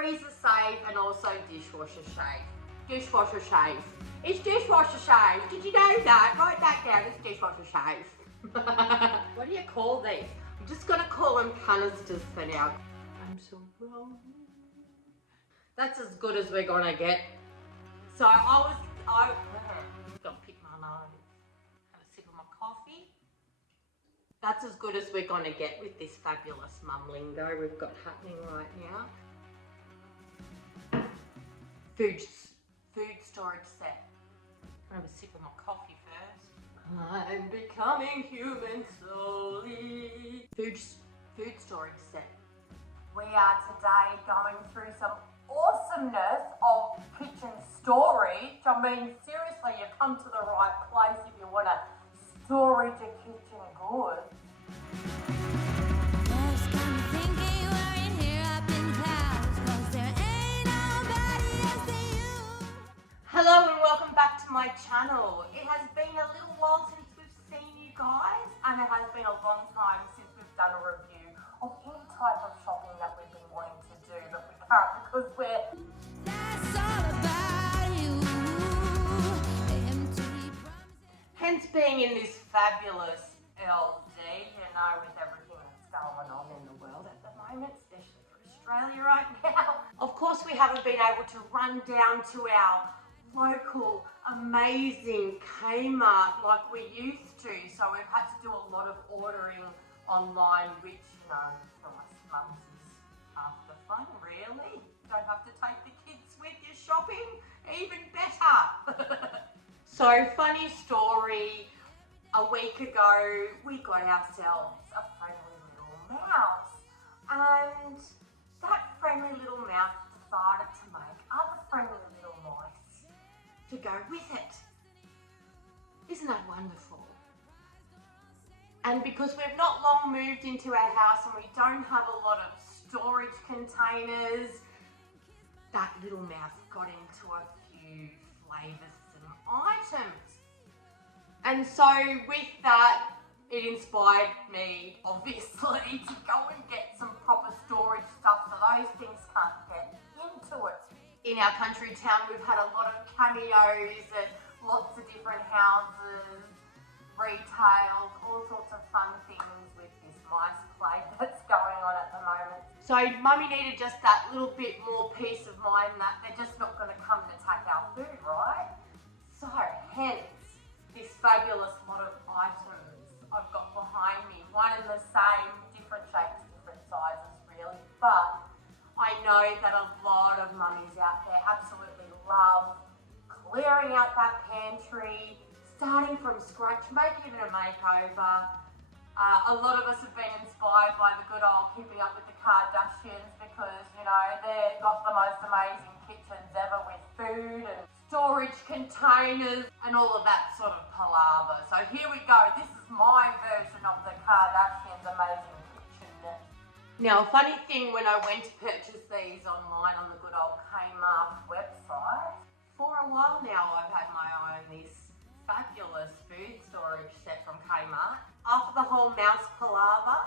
freezer safe, and also dishwasher safe. Dishwasher safe. It's dishwasher safe. Did you know that? Write that down. It's dishwasher safe. What do you call these? I'm just gonna call them canisters for now. I'm so wrong. That's as good as we're gonna get. So I gotta pick my nose. Have a sip of my coffee. That's as good as we're gonna get with this fabulous mum lingo we've got happening right now. Food storage set. I'm gonna have a sip of my coffee first. I'm becoming human slowly. Food storage set. We are today going through some awesomeness of kitchen storage. I mean, seriously, you've come to the right place if you want to storage a kitchen good. Hello and welcome back to my channel. It has been a little while since we've seen you guys, and it has been a long time since we've done a review of any type of shopping that we've been wanting to do, but we can't because we're... That's all about you. Hence being in this fabulous LD, you know, with everything that's going on in the world at the moment, especially for Australia right now. Of course, we haven't been able to run down to our local amazing Kmart like we used to, so we've had to do a lot of ordering online, which, you know, for us mums is half the fun, really. Don't have to take the kids with you shopping, even better. So, funny story, a week ago we got ourselves a friendly little mouse, and that friendly little mouse decided to make other friendly little mice to go with it. Isn't that wonderful? And because we've not long moved into our house and we don't have a lot of storage containers, that little mouse got into a few flavoursome items. And so with that, it inspired me, obviously, to go and get some proper storage stuff so those things can't get into it. In our country town, we've had a lot of cameos at lots of different houses, retail, all sorts of fun things with this mice play that's going on at the moment. So Mummy needed just that little bit more peace of mind that they're just not going to come to take our food, right? So hence this fabulous lot of items I've got behind me. One and the same, different shapes, different sizes really, but I know that a lot of mummies out there absolutely love clearing out that pantry, starting from scratch, making it a makeover. A lot of us have been inspired by the good old Keeping Up with the Kardashians because, you know, they've got the most amazing kitchens ever with food and storage containers and all of that sort of palaver. So here we go. This is my version of the Kardashians' amazing kitchen. Now, a funny thing when I went to purchase these online on the good old Kmart website, for a while now I've had my eye on this fabulous food storage set from Kmart. After the whole mouse palaver,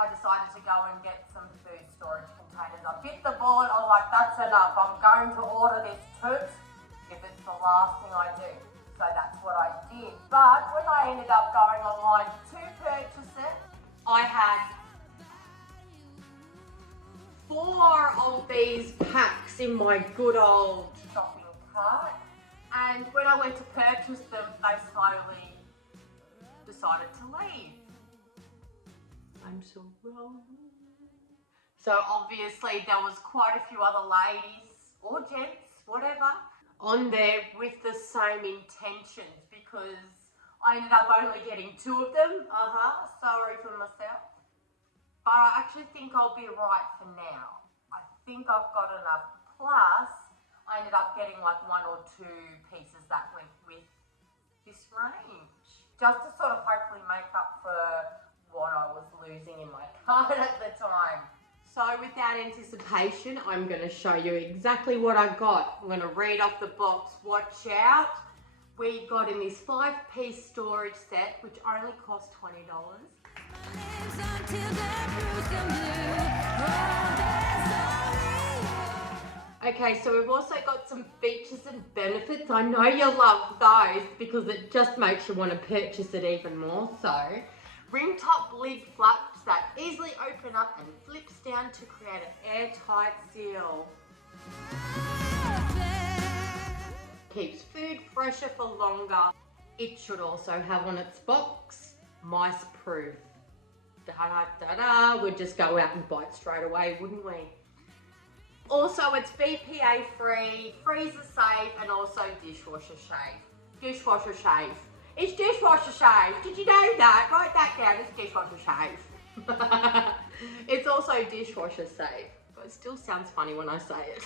I decided to go and get some food storage containers. I bit the bullet, I was like, that's enough. I'm going to order this toots if it's the last thing I do. So that's what I did. But when I ended up going online to purchase it, I had 4 of these packs in my good old shopping cart, and when I went to purchase them, they slowly decided to leave. I'm so wrong. So obviously there was quite a few other ladies or gents, whatever, on there with the same intentions, because I ended up only getting 2 of them. Sorry for myself. But I actually think I'll be right for now. I think I've got enough. Plus, I ended up getting like 1 or 2 pieces that went with this range. Just to sort of hopefully make up for what I was losing in my cart at the time. So without anticipation, I'm going to show you exactly what I got. I'm going to read off the box. Watch out. We got in this 5-piece storage set, which only cost $20. Okay, so we've also got some features and benefits. I know you love those because it just makes you want to purchase it even more so. Ring top lid flaps that easily open up and flips down to create an airtight seal. Keeps food fresher for longer. It should also have on its box, mice proof. Da-da-da-da, we'd just go out and buy it straight away, wouldn't we? Also, it's BPA free, freezer safe, and also dishwasher safe. Dishwasher safe. It's dishwasher safe. Did you know that? Write that down. It's dishwasher safe. It's also dishwasher safe. But it still sounds funny when I say it.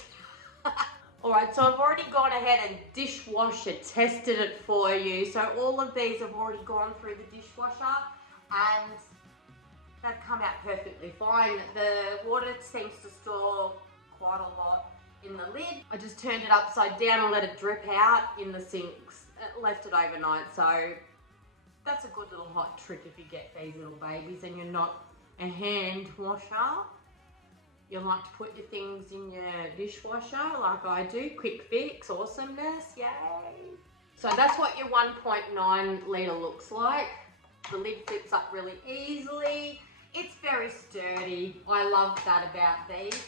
Alright, so I've already gone ahead and dishwasher tested it for you. So all of these have already gone through the dishwasher and they've come out perfectly fine. The water seems to store quite a lot in the lid. I just turned it upside down and let it drip out in the sinks. Left it overnight, so that's a good little hot trick if you get these little babies and you're not a hand washer. You like to put your things in your dishwasher like I do. Quick fix, awesomeness, yay. So that's what your 1.9 litre looks like. The lid flips up really easily. It's very sturdy. I love that about these.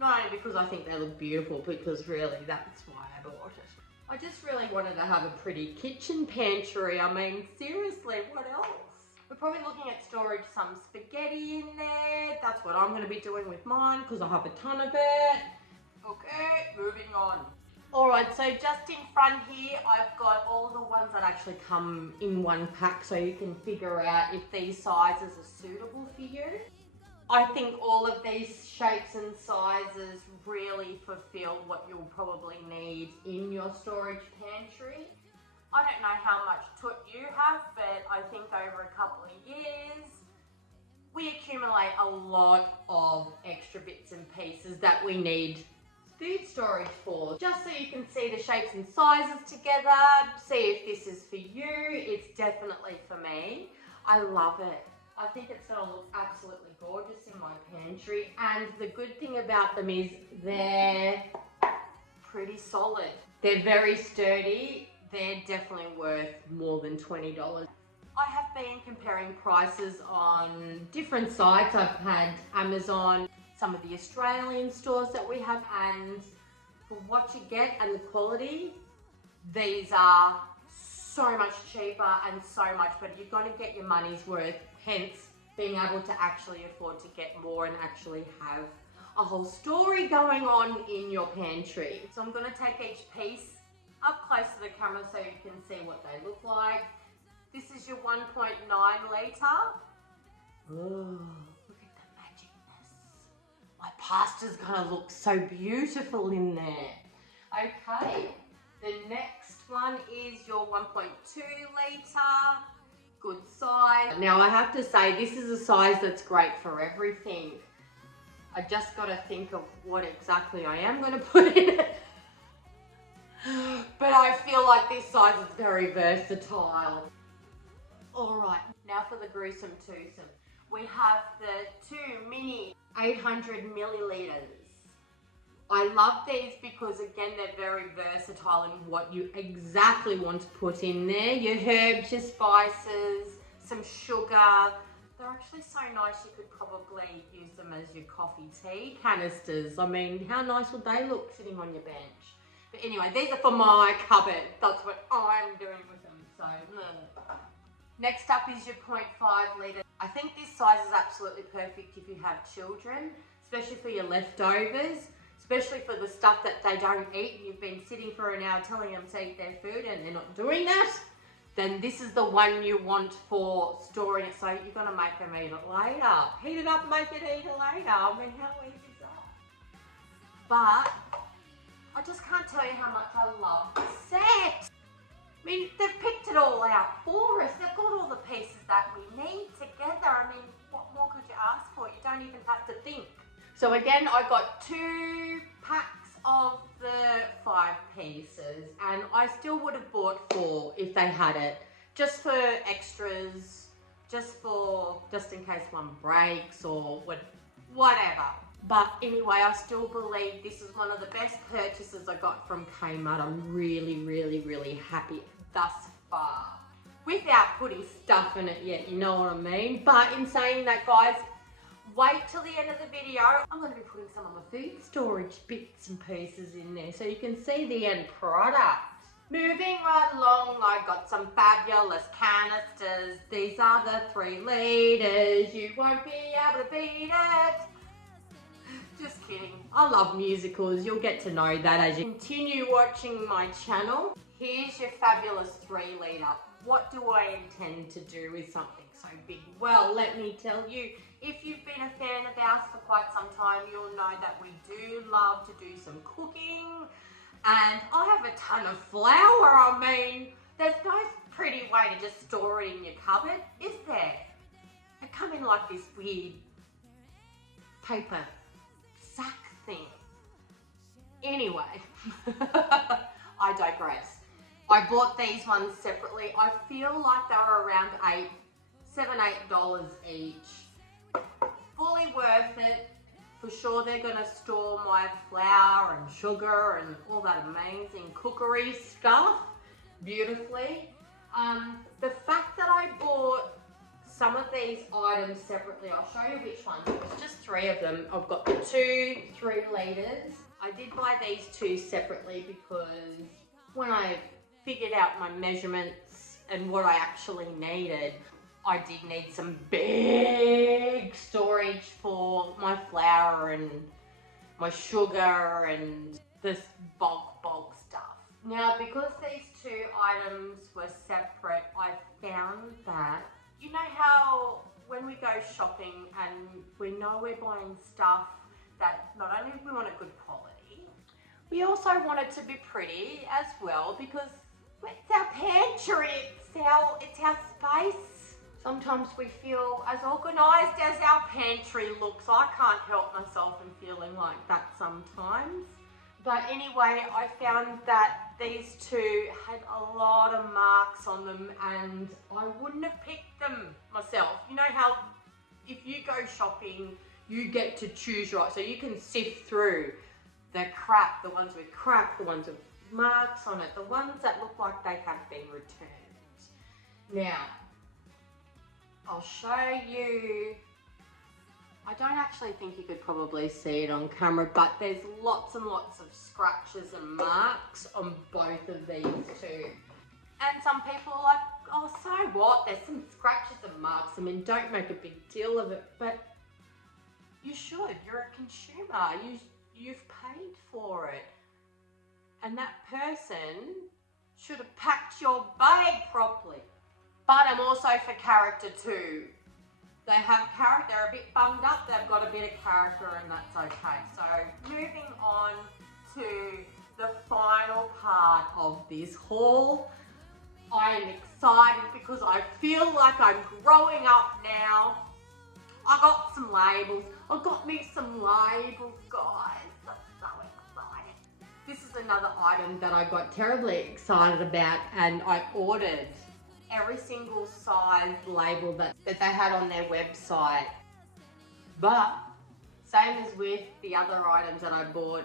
Not only because I think they look beautiful, because really that's why I bought it. I just really wanted to have a pretty kitchen pantry. I mean, seriously, what else? We're probably looking at storage some spaghetti in there. That's what I'm going to be doing with mine because I have a ton of it. Okay, moving on. Alright, so just in front here, I've got all the ones that actually come in one pack so you can figure out if these sizes are suitable for you. I think all of these shapes and sizes really fulfill what you'll probably need in your storage pantry. I don't know how much toot you have, but I think over a couple of years, we accumulate a lot of extra bits and pieces that we need food storage for. Just so you can see the shapes and sizes together, see if this is for you. It's definitely for me. I love it. I think it's going to look absolutely gorgeous in my pantry, and the good thing about them is they're pretty solid. They're very sturdy. They're definitely worth more than $20. I have been comparing prices on different sites. I've had Amazon, some of the Australian stores that we have, and for what you get and the quality, these are so much cheaper and so much better. You're going to get your money's worth, hence being able to actually afford to get more and actually have a whole story going on in your pantry. So I'm going to take each piece up close to the camera so you can see what they look like. This is your 1.9 litre. Oh, look at the magicness. My pasta's going to look so beautiful in there. Okay, the next one is your 1.2 litre. Good size. Now I have to say this is a size that's great for everything. I just got to think of what exactly I am going to put in it. But I feel like this size is very versatile. Alright, now for the gruesome twosome. We have the two mini 800 millilitres. I love these because again they're very versatile in what you exactly want to put in there. Your herbs, your spices, some sugar. They're actually so nice you could probably use them as your coffee tea canisters. I mean, how nice would they look sitting on your bench? But anyway, these are for my cupboard. That's what I'm doing with them. So, next up is your 0.5 litre. I think this size is absolutely perfect if you have children, especially for your leftovers. Especially for the stuff that they don't eat and you've been sitting for an hour telling them to eat their food and they're not doing that, then this is the one you want for storing it. So you're going to make them eat it later. Heat it up, make it eat it later. I mean, how easy is that? But I just can't tell you how much I love the set. I mean, they've picked it all out for us. They've got all the pieces that we need together. I mean, what more could you ask for? You don't even have to think. So again, I got 2 packs of the 5 pieces and I still would have bought 4 if they had it, just for extras, just in case one breaks or whatever. But anyway, I still believe this is one of the best purchases I got from Kmart. I'm really, really, really happy thus far. Without putting stuff in it yet, you know what I mean? But in saying that, guys, wait till the end of the video. I'm going to be putting some of my food storage bits and pieces in there so you can see the end product. Moving right along, I got some fabulous canisters. These are the 3 litres. You won't be able to beat it. Just kidding. I love musicals. You'll get to know that as you continue watching my channel. Here's your fabulous 3 litre. What do I intend to do with something so big? Well, let me tell you, if you've been a fan of ours for quite some time, you'll know that we do love to do some cooking. And I have a ton of flour. I mean, there's no pretty way to just store it in your cupboard, is there? They come in like this weird paper sack thing. Anyway, I digress. I bought these ones separately. I feel like they were around $7-8 each. Fully worth it. For sure they're gonna store my flour and sugar and all that amazing cookery stuff beautifully. The fact that I bought some of these items separately, I'll show you which ones. It's just 3 of them. I've got the 2 3 litres. I did buy these 2 separately because when I figured out my measurements and what I actually needed, I did need some big storage for my flour and my sugar and this bulk stuff. Now, because these 2 items were separate, I found that, you know how when we go shopping and we know we're buying stuff that not only we want a good quality, we also want it to be pretty as well, because it's our pantry, it's our space. Sometimes we feel as organised as our pantry looks. I can't help myself in feeling like that sometimes. But anyway, I found that these 2 had a lot of marks on them and I wouldn't have picked them myself. You know how if you go shopping, you get to choose right, so you can sift through the crap, the ones with crap, the ones with marks on it, the ones that look like they have been returned. Now, I'll show you. I don't actually think you could probably see it on camera, but there's lots and lots of scratches and marks on both of these 2. And some people are like, oh, so what? There's some scratches and marks. I mean, don't make a big deal of it, but you should. You're a consumer. You've paid for it. And that person should have packed your bag properly. But I'm also for character too. They have character, they're a bit bunged up, they've got a bit of character, and that's okay. So moving on to the final part of this haul. I am excited because I feel like I'm growing up now. I got some labels. I got me some labels, guys. I'm so excited. This is another item that I got terribly excited about, and I ordered every single size label that they had on their website. But same as with the other items that I bought,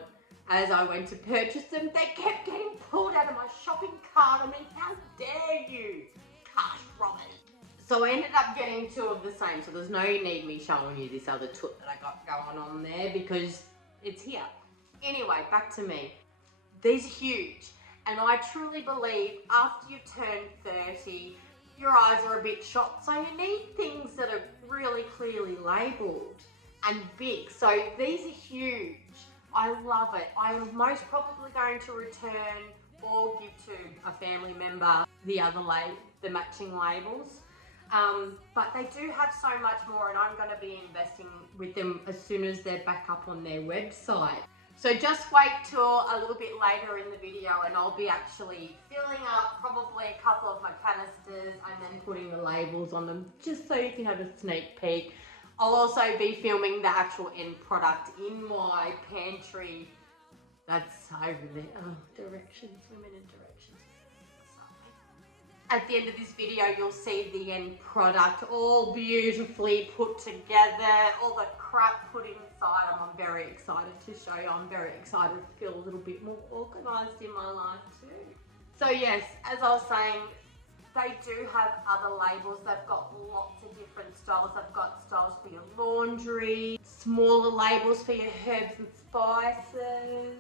as I went to purchase them, they kept getting pulled out of my shopping cart. I mean, how dare you? Gosh, Robin. So I ended up getting 2 of the same, so there's no need me showing you this other toot that I got going on there because it's here. Anyway, back to me. These are huge. And I truly believe after you've turned 30, your eyes are a bit shot. So you need things that are really clearly labelled and big. So these are huge. I love it. I am most probably going to return or give to a family member the matching labels. But they do have so much more, and I'm going to be investing with them as soon as they're back up on their website. So just wait till a little bit later in the video and I'll be actually filling up probably a couple of my canisters and then putting the labels on them just so you can have a sneak peek. I'll also be filming the actual end product in my pantry. That's over there. Oh, directions, women in directions. Sorry. At the end of this video, you'll see the end product all beautifully put together, all the crap put inside them. I'm very excited to show you. I'm very excited to feel a little bit more organised in my life too. So yes, as I was saying, they do have other labels. They've got lots of different styles. They've got styles for your laundry, smaller labels for your herbs and spices.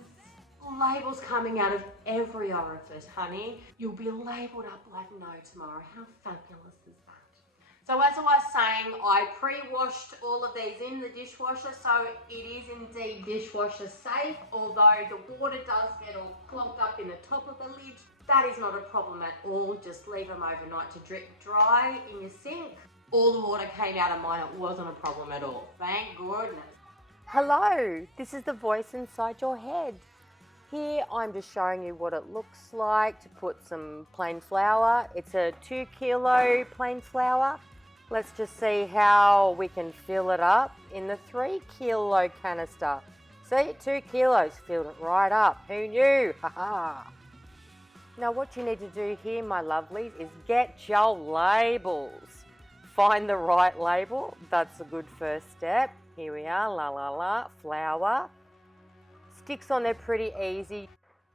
Labels coming out of every orifice, honey. You'll be labelled up like no tomorrow. How fabulous is that? So as I was saying, I pre-washed all of these in the dishwasher, so it is indeed dishwasher safe, although the water does get all clogged up in the top of the lid. That is not a problem at all. Just leave them overnight to drip dry in your sink. All the water came out of mine. It wasn't a problem at all. Thank goodness. Hello, this is the voice inside your head. Here I'm just showing you what it looks like to put some plain flour. It's a 2 kilo plain flour. Let's just see how we can fill it up in the 3 kilo canister. See, 2 kilos filled it right up. Who knew? Haha. Now what you need to do here, my lovelies, is get your labels. Find the right label. That's a good first step. Here we are, la la la, flour. Sticks on there pretty easy.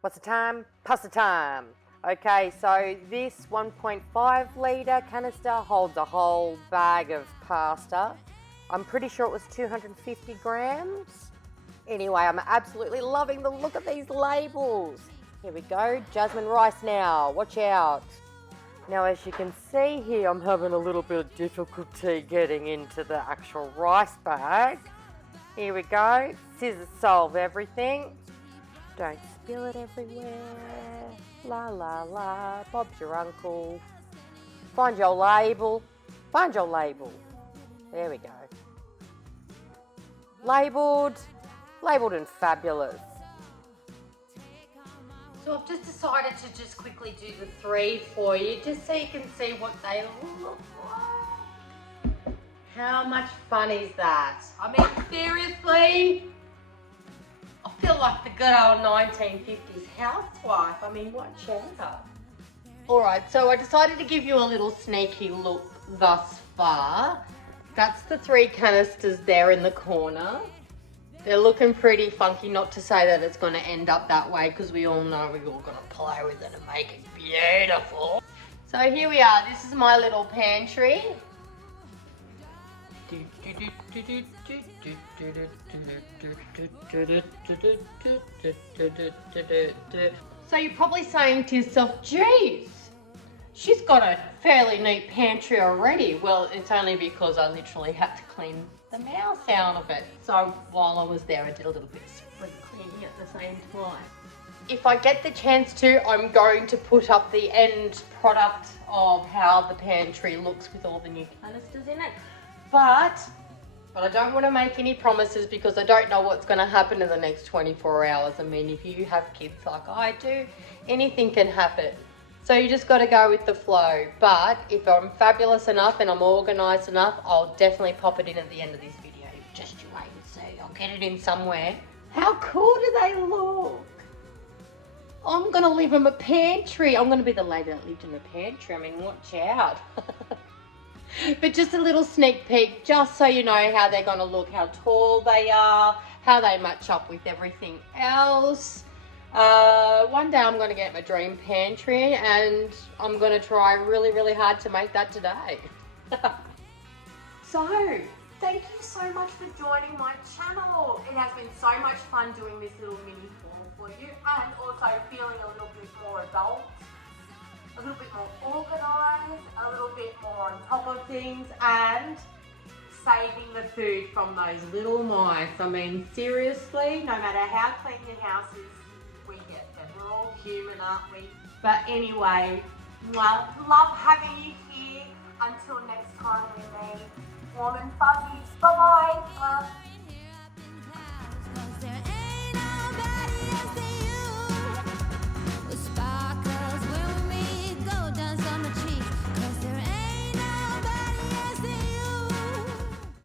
What's the time? Pasta time. Okay, so this 1.5 litre canister holds a whole bag of pasta. I'm pretty sure it was 250 grams. Anyway, I'm absolutely loving the look of these labels. Here we go, jasmine rice now, watch out. Now as you can see here, I'm having a little bit of difficulty getting into the actual rice bag. Here we go, scissors solve everything. Don't spill it everywhere. La la la, Bob's your uncle. Find your label, find your label. There we go. Labelled and fabulous. So I've just decided to just quickly do the 3 for you, just so you can see what they look like. How much fun is that? I mean, seriously? I feel like the good old 1950s housewife. I mean, watch out. Alright, so I decided to give you a little sneaky look thus far. That's the 3 canisters there in the corner. They're looking pretty funky, not to say that it's going to end up that way, because we all know we're all going to play with it and make it beautiful. So here we are. This is my little pantry. So you're probably saying to yourself, geez, she's got a fairly neat pantry already. Well, it's only because I literally had to clean the mouse out of it. So while I was there, I did a little bit of spring cleaning at the same time. If I get the chance to, I'm going to put up the end product of how the pantry looks with all the new canisters in it. But I don't want to make any promises because I don't know what's going to happen in the next 24 hours. I mean, if you have kids like I do, anything can happen. So you just got to go with the flow. But if I'm fabulous enough and I'm organised enough, I'll definitely pop it in at the end of this video. Just you wait and see. I'll get it in somewhere. How cool do they look? I'm going to live in a pantry. I'm going to be the lady that lived in the pantry. I mean, watch out. But just a little sneak peek, just so you know how they're going to look, how tall they are, how they match up with everything else. One day I'm going to get my dream pantry and I'm going to try really, really hard to make that today. So, thank you so much for joining my channel. It has been so much fun doing this little mini haul for you and also feeling a little bit more adult, a little bit more organised, a little bit more on top of things and saving the food from those little mice. I mean, seriously, no matter how clean your house is, we get them. We're all human, aren't we? But anyway, love having you here. Until next time we meet. Warm and fuzzy. Bye-bye.